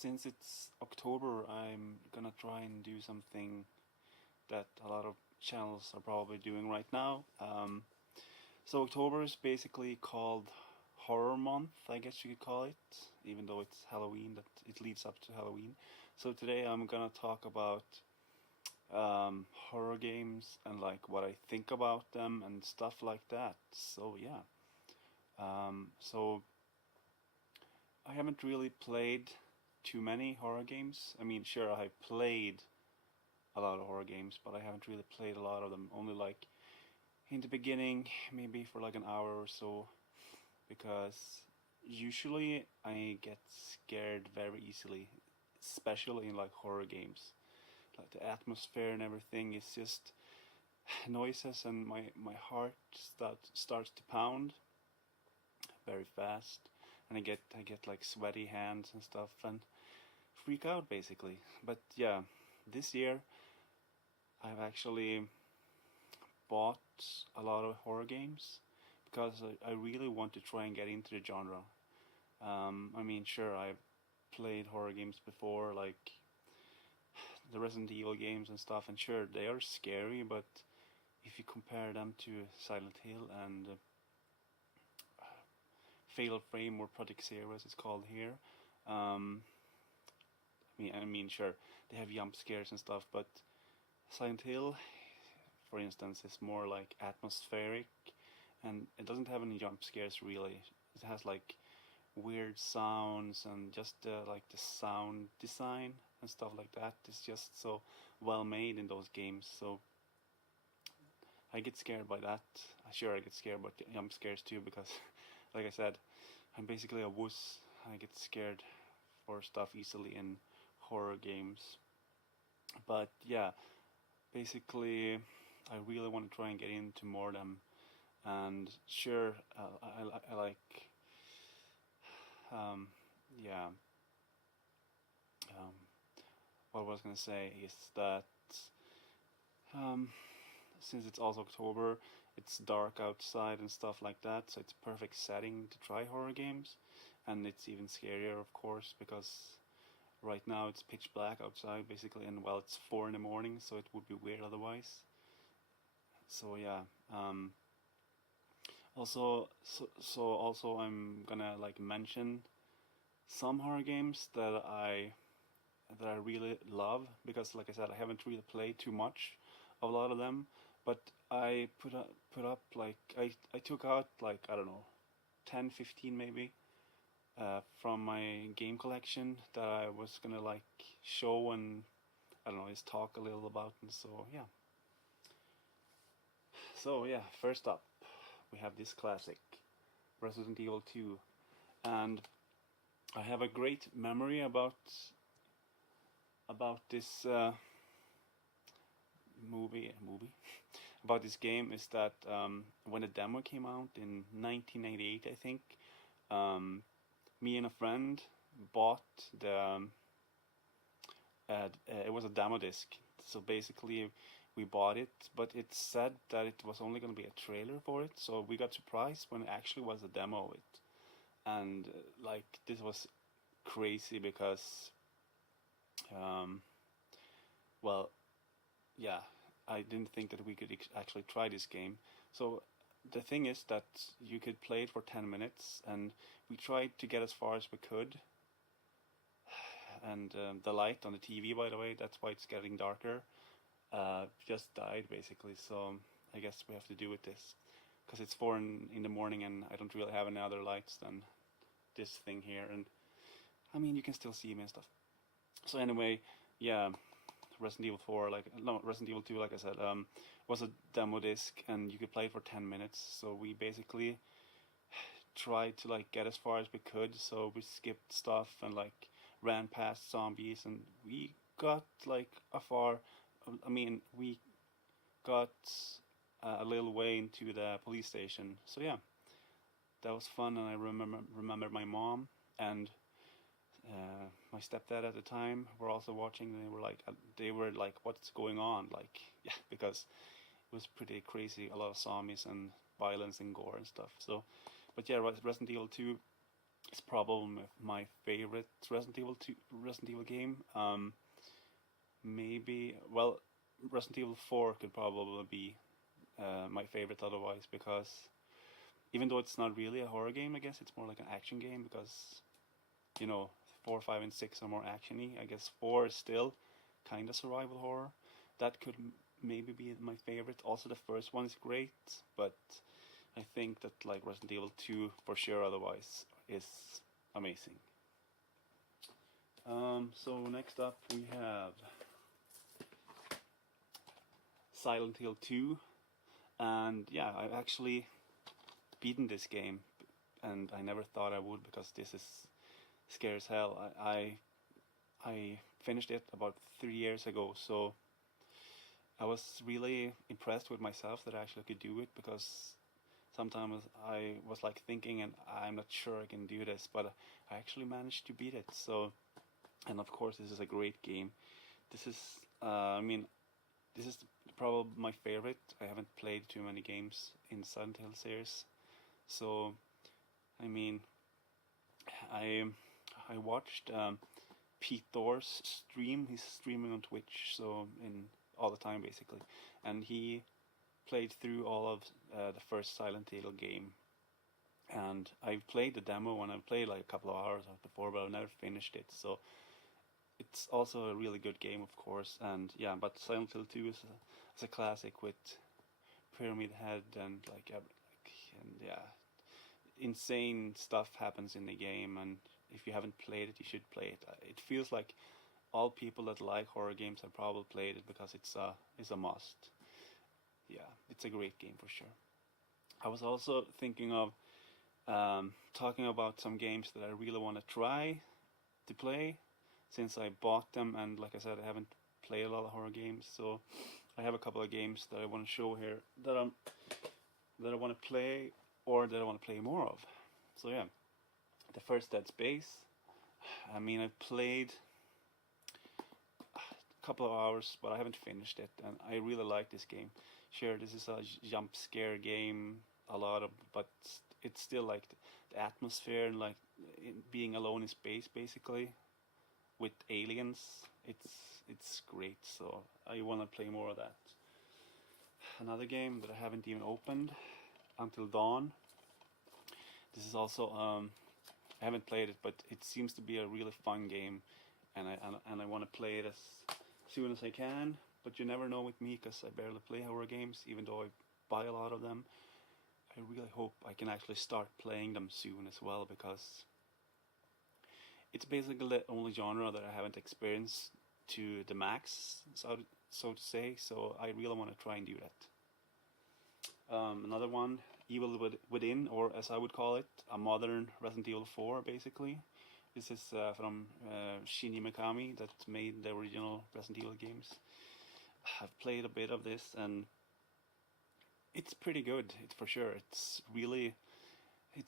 since it's October, I'm gonna try and do something that a lot of channels are probably doing right now. So October is basically called Horror Month, I guess you could call it, even though it's Halloween, that it leads up to Halloween. So today I'm gonna talk about horror games and like what I think about them and stuff like that. So yeah, so I haven't really played too many horror games. I mean, sure, I played a lot of horror games, but I haven't really played a lot of them. Only like in the beginning, maybe for like an hour or so, because usually I get scared very easily, especially in like horror games. Like the atmosphere and everything is just noises, and my heart starts to pound very fast, and I get like sweaty hands and stuff, and freak out basically. But yeah, this year I've actually bought a lot of horror games because I really want to try and get into the genre. I mean, sure, I've played horror games before, like the Resident Evil games and stuff, and sure, they are scary, but if you compare them to Silent Hill and Fatal Frame or Project Zero, as it's called here, um, I mean, sure, they have jump scares and stuff, but Silent Hill, for instance, is more like atmospheric, and it doesn't have any jump scares really. It has like weird sounds and just like the sound design and stuff like that is just so well made in those games. So I get scared by that. Sure, I get scared by jump scares too because, like I said, I'm basically a wuss. I get scared for stuff easily in horror games. But yeah, basically, I really want to try and get into more of them. And sure, I like, um, yeah, um, what I was gonna say is that um, since it's also October, it's dark outside and stuff like that, so it's a perfect setting to try horror games. And it's even scarier, of course, because right now it's pitch black outside basically, and well, it's 4 in the morning, so it would be weird otherwise. So yeah, also I'm gonna like mention some horror games that I really love because, like I said, I haven't really played too much of a lot of them, but I put up like I took out like, I don't know, 10, 15 maybe from my game collection that I was gonna like show and, I don't know, just talk a little about. And so yeah, first up we have this classic Resident Evil 2, and I have a great memory about this movie about this game is that when the demo came out in 1998, I think, um, me and a friend bought the it was a demo disc. So basically, we bought it, but it said that it was only going to be a trailer for it. So we got surprised when it actually was a demo of it, and like this was crazy because, um, well, yeah, I didn't think that we could actually try this game. So the thing is that you could play it for 10 minutes, and we tried to get as far as we could. And the light on the TV, by the way, that's why it's getting darker, just died basically. So I guess we have to do with this because it's 4 in the morning, and I don't really have any other lights than this thing here. And I mean, you can still see me and stuff. So anyway, yeah, Resident Evil 4, like, no, Resident Evil 2, like I said, was a demo disc, and you could play it for 10 minutes. So we basically tried to like get as far as we could. So we skipped stuff and like ran past zombies, and we got like a far. I mean, we got a little way into the police station. So yeah, that was fun, and I remember my mom and my stepdad at the time were also watching. And they were like, "What's going on?" Like, yeah, because it was pretty crazy. A lot of zombies and violence and gore and stuff. So, but yeah, Resident Evil 2 It's probably my favorite Resident Evil game. Maybe, well, Resident Evil 4 could probably be my favorite otherwise, because even though it's not really a horror game, I guess it's more like an action game, because you know 4, 5, and 6 are more actiony. I guess 4 is still kind of survival horror. That could maybe be my favorite. Also, the first one is great, but I think that like Resident Evil 2 for sure otherwise is amazing. So next up we have Silent Hill 2, and yeah, I've actually beaten this game, and I never thought I would, because this is scary as hell. I finished it about 3 years ago, so I was really impressed with myself that I actually could do it, because sometimes I was like thinking, and I'm not sure I can do this, but I actually managed to beat it. So, and of course, this is a great game. This is, I mean, this is probably my favorite. I haven't played too many games in Silent Hill series, so I mean, I I watched Pete Thor's stream. He's streaming on Twitch, so in all the time basically, and he played through all of the first Silent Hill game. And I played the demo, and I played like a couple of hours before, but I've never finished it. So it's also a really good game, of course. And yeah, but Silent Hill 2 is a classic with Pyramid Head, and and yeah, insane stuff happens in the game. And if you haven't played it, you should play it. It feels like all people that like horror games have probably played it, because it's a must. Yeah, it's a great game for sure. I was also thinking of talking about some games that I really want to try to play, since I bought them, and like I said, I haven't played a lot of horror games. So I have a couple of games that I want to show here that I want to play, or that I want to play more of. So yeah, the first Dead Space. I mean, I've played a couple of hours, but I haven't finished it, and I really like this game. Sure, this is a jump scare game, a lot of, but it's still like the atmosphere, and like being alone in space, basically, with aliens. It's great. So I want to play more of that. Another game that I haven't even opened, Until Dawn. This is also I haven't played it, but it seems to be a really fun game, and I want to play it as soon as I can. But you never know with me, because I barely play horror games, even though I buy a lot of them. I really hope I can actually start playing them soon as well, because it's basically the only genre that I haven't experienced to the max, so to say. So I really want to try and do that. Another one, Evil Within, or as I would call it, a modern Resident Evil 4, basically. This is from Shinji Mikami, that made the original Resident Evil games. I've played a bit of this, and it's pretty good. It's for sure. It's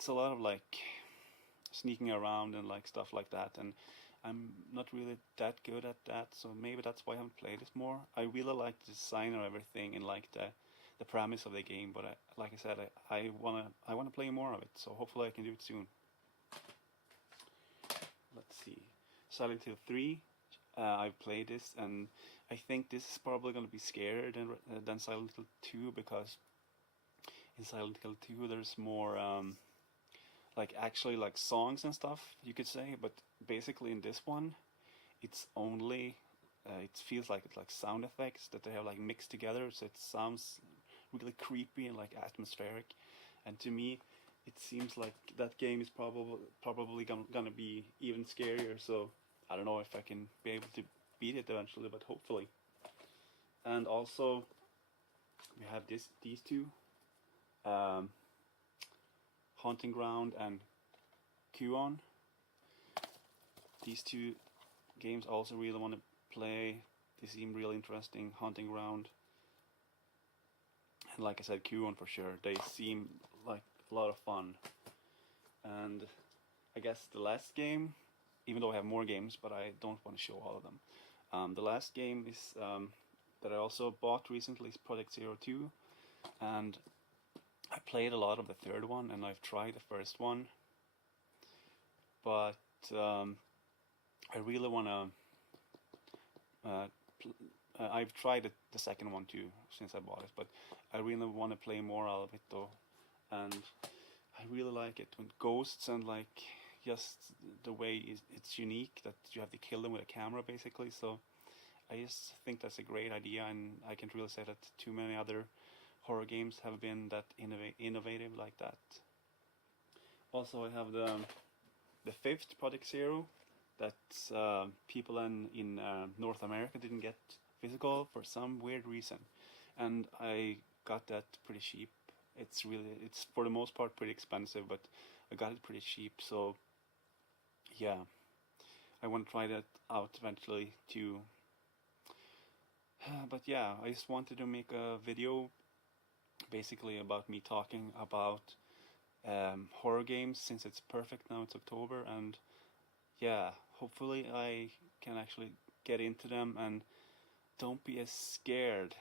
a lot of like sneaking around and like stuff like that, and I'm not really that good at that, so maybe that's why I haven't played it more. I really like the design of everything, and like the premise of the game, but like I said, I wanna play more of it, so hopefully I can do it soon. Let's see, Silent Hill 3. I've played this, and I think this is probably gonna be scarier than Silent Hill 2, because in Silent Hill 2 there's more like actually like songs and stuff, you could say, but basically in this one it's only it feels like it's like sound effects that they have like mixed together, so it sounds really creepy and like atmospheric. And to me, it seems like that game is probably gonna be even scarier. So I don't know if I can be able to beat it eventually, but hopefully. And also we have these two, um, Haunting Ground and Kuon. These two games also really want to play. They seem really interesting. Haunting Ground, and like I said, Kuon for sure. They seem like a lot of fun. And I guess the last game, even though I have more games, but I don't want to show all of them. The last game is that I also bought recently is Project Zero 2, and I played a lot of the third one, and I've tried the first one. but I really want to. I've tried the second one too since I bought it, but I really want to play more out of it though, and I really like it when ghosts and like just the way it's unique that you have to kill them with a camera basically. So I just think that's a great idea, and I can't really say that too many other horror games have been that innovative like that. Also, I have the fifth Project Zero that people in North America didn't get physical for some weird reason, and I got that pretty cheap. It's for the most part pretty expensive, but I got it pretty cheap. So yeah, I want to try that out eventually too. But yeah, I just wanted to make a video basically about me talking about horror games since it's perfect now. It's October, and yeah, hopefully I can actually get into them and don't be as scared.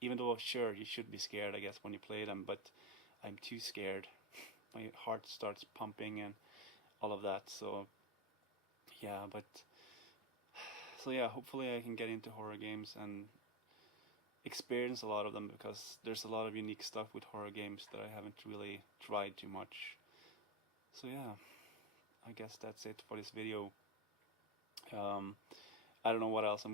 Even though, sure, you should be scared, I guess, when you play them, but I'm too scared. My heart starts pumping and all of that. So yeah, but so yeah, hopefully I can get into horror games and experience a lot of them because there's a lot of unique stuff with horror games that I haven't really tried too much. So yeah, I guess that's it for this video. Um, I don't know what else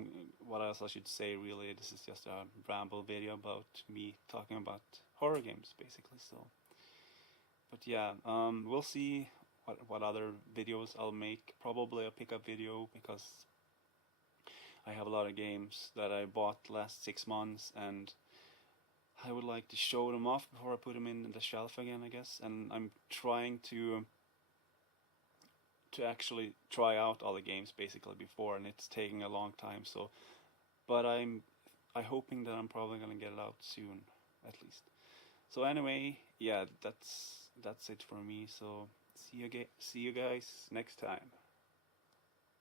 I should say really. This is just a ramble video about me talking about horror games basically. So, but yeah, we'll see what other videos I'll make. Probably a pickup video because I have a lot of games that I bought the last 6 months, and I would like to show them off before I put them in the shelf again, I guess. And I'm trying to actually try out all the games basically before, and it's taking a long time. So, but I hoping that I'm probably gonna get it out soon, at least. So anyway, yeah, that's it for me. So see you guys next time.